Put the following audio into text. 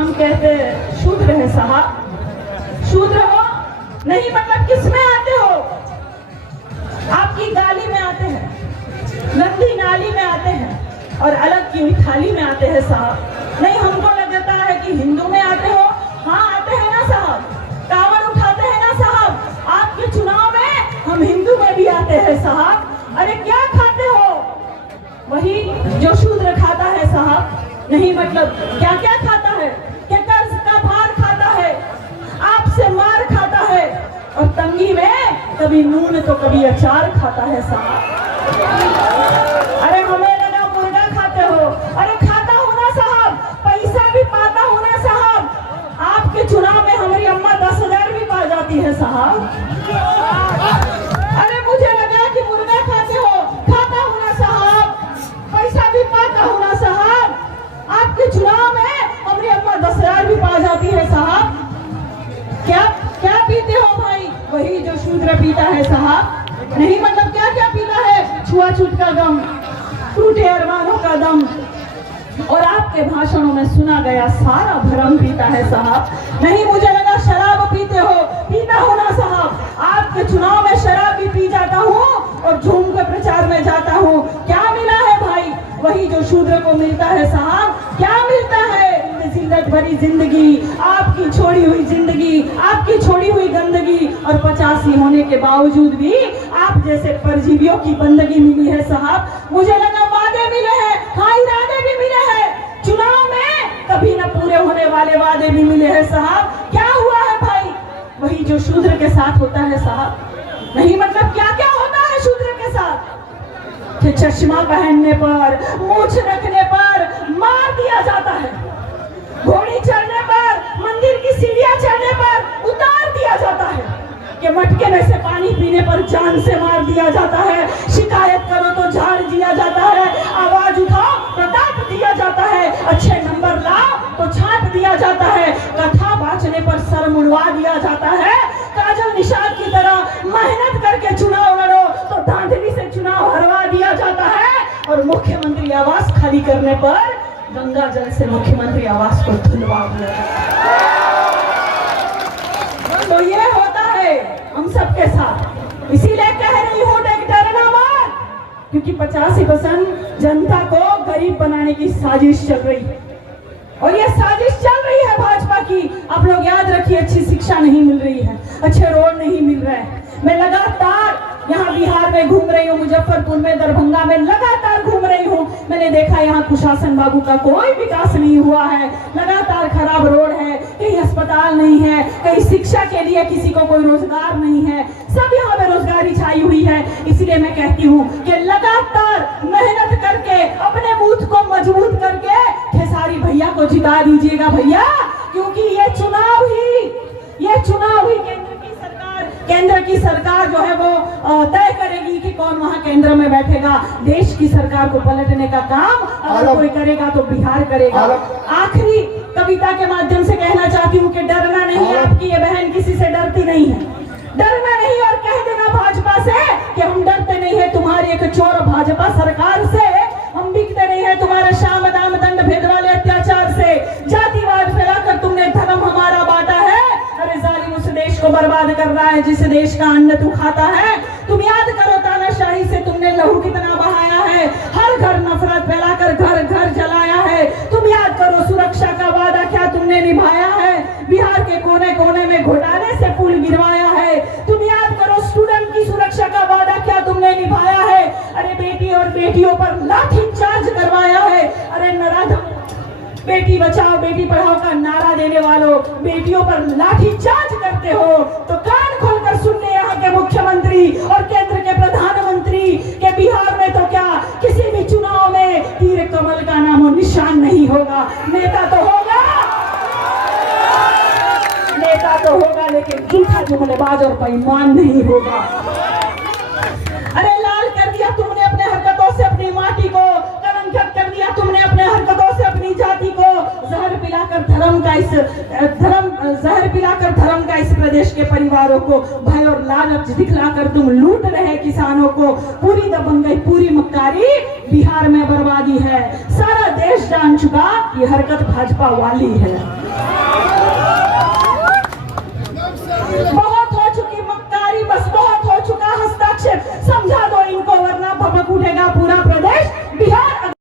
हम कहते शूद्र है साहब। शूद्र हो नहीं मतलब किस में आते हो? आपकी गाली में आते हैं, गंदी नाली में आते हैं और अलग की थाली में आते हैं साहब। नहीं हमको लगता है कि हिंदू में आते हो। हाँ आते हैं ना साहब, कांवड़ उठाते हैं ना साहब। आपके चुनाव में हम हिंदू में भी आते हैं साहब। अरे क्या खाते हो? वही जो शूद्र खाता है साहब। नहीं मतलब क्या क्या खाता है? क्या कर्ज का भार खाता है, आपसे मार खाता है और तंगी में कभी नून तो कभी अचार खाता है साहब। अरे हमें लगा मुर्गा खाते हो। अरे खाता हो ना साहब, पैसा भी पाता हो ना साहब। आपके चुनाव में हमारी अम्मा 10,000 भी पा जाती है साहब। अरे मुझे लगा कि मुर्गा खाते हो, खाता हो ना साहब, पैसा भी पाता हो ना साहब। आपके चुनाव में हमारी अम्मा 10,000 भी पा जाती है साहब। क्या क्या पीते हो भाई? वही जो शूद्र पीता है साहब। नहीं मतलब क्या क्या पीता है? छुआछूत का गम, टूटे अरमानों का दम और आपके भाषणों में सुना गया सारा भरम पीता है साहब। नहीं मुझे लगा शराब पीते हो, पीता हो ना साहब। आपके चुनाव में शराब भी पी जाता हूँ और झूम कर प्रचार में जाता हूँ। क्या मिला है भाई? वही जो शूद्र को मिलता है साहब। क्या मिलता है? जिल्लत भरी जिंदगी, आपकी छोड़ी हुई जिंदगी, आपकी छोड़ी हुई गंदगी और 85 होने के बावजूद भी आप जैसे परजीवियों की बंदगी मिली है साहब। मुझे लगा वादे मिले हैं, हाँ इरादे भी मिले हैं। चुनाव में कभी न पूरे होने वाले वादे भी मिले हैं साहब। क्या हुआ है भाई? वही जो शूद्र के साथ होता है साहब। नहीं मतलब क्या क्या होता है शूद्र के साथ? कि चश्मा पहनने पर, मूछ रखने पर मार दिया जाता है, घोड़ी चढ़ने पर, मंदिर की सीढ़ियां चढ़ने पर उतार दिया जाता है, कि मटके में से पानी पीने पर जान से मार दिया जाता है, शिकायत करो तो झाड़ दिया जाता है, आवाज उठाओ तो डांट दिया जाता है, अच्छे नंबर लाओ तो छांट दिया जाता है, कथा बांचने पर सर मुड़वा दिया जाता है, काजल निषाद की तरह मेहनत करके चुनाव लड़ो तो धांधली से चुनाव हरवा दिया जाता है और मुख्यमंत्री आवास खाली करने पर गंगा जल से मुख्यमंत्री आवास को धुलवा दिया जाता है। तो ये होता है हम सबके साथ। इसीलिए कह रही हूँ डरना मत, क्योंकि 85% जनता को गरीब बनाने की साजिश चल रही है और ये साजिश चल रही है भाजपा की। आप लोग याद रखिए, अच्छी शिक्षा नहीं मिल रही है, अच्छे रोड नहीं मिल रहे हैं। मैं लगातार यहाँ बिहार में घूम रही हूँ, मुजफ्फरपुर में, दरभंगा में लगातार घूम रही हूँ। मैंने देखा यहाँ कुशासन बाबू का कोई विकास नहीं हुआ है, लगातार खराब रोड है, कहीं अस्पताल नहीं है, कहीं शिक्षा के लिए किसी को कोई रोजगार नहीं है, सब यहाँ बेरोजगारी छाई हुई है। इसलिए मैं कहती हूँ कि लगातार मेहनत करके अपने बूथ को मजबूत करके खेसारी भैया को जिता दीजिएगा भैया, क्योंकि ये चुनाव ही केंद्र की सरकार जो है वो तय करेगी कि कौन वहां केंद्र में बैठेगा। देश की सरकार को पलटने का काम अगर कोई करेगा तो बिहार करेगा। आखिरी कविता के माध्यम से कहना चाहती हूँ कि डरना नहीं, आपकी ये बहन किसी से डरती नहीं है, डरना नहीं और कह देना भाजपा से कि हम डरते नहीं है तुम्हारी एक चोर भाजपा सरकार से, हम बिकते नहीं है तुम्हारे शाम दाम दंड भेद वाले अत्याचार से, जातिवाद फैलाकर तुमने धर्म हमारा बांटा है। अरे जालिम उस देश को बर्बाद कर रहा है जिस देश का अन्न तू खाता है। तुम याद करो तानाशाही से तुमने लहू कितना बहाया है, हर घर नफरत फैलाकर घर घर जलाया है। तुम याद करो सुरक्षा का वादा क्या तुमने निभाया है, बिहार के कोने कोने में घोटाले से पुल गिरवाया है। तुम याद करो स्टूडेंट की सुरक्षा का वादा क्या तुमने निभाया है। अरे बेटी और बेटियों पर लाठी चार्ज करवाया है। अरे नराधम बेटी बचाओ बेटी पढ़ाओ का नारा देने वालों, बेटियों पर लाठी चार्ज करते हो तो कान खोलकर सुन ले यहाँ के मुख्यमंत्री और केंद्र के प्रधानमंत्री के बिहार में तो क्या किसी भी चुनाव में तीर कमल का नामो निशान नहीं होगा। नेता तो होगा लेकिन झूठा जुमलेबाज और बेईमान नहीं होगा। अरे लाल कर दिया तुमने अपने हरकतों से अपनी माटी को, कलंकित कर दिया तुमने अपने हरकतों से अपनी जाति को, जहर पिलाकर धर्म का इस प्रदेश के परिवारों को भय और लालच दिखलाकर तुम लूट रहे किसानों को। पूरी दबंग गई पूरी मक्कारी, बिहार में बर्बादी है। सारा देश जान चुका ये हरकत भाजपा वाली है।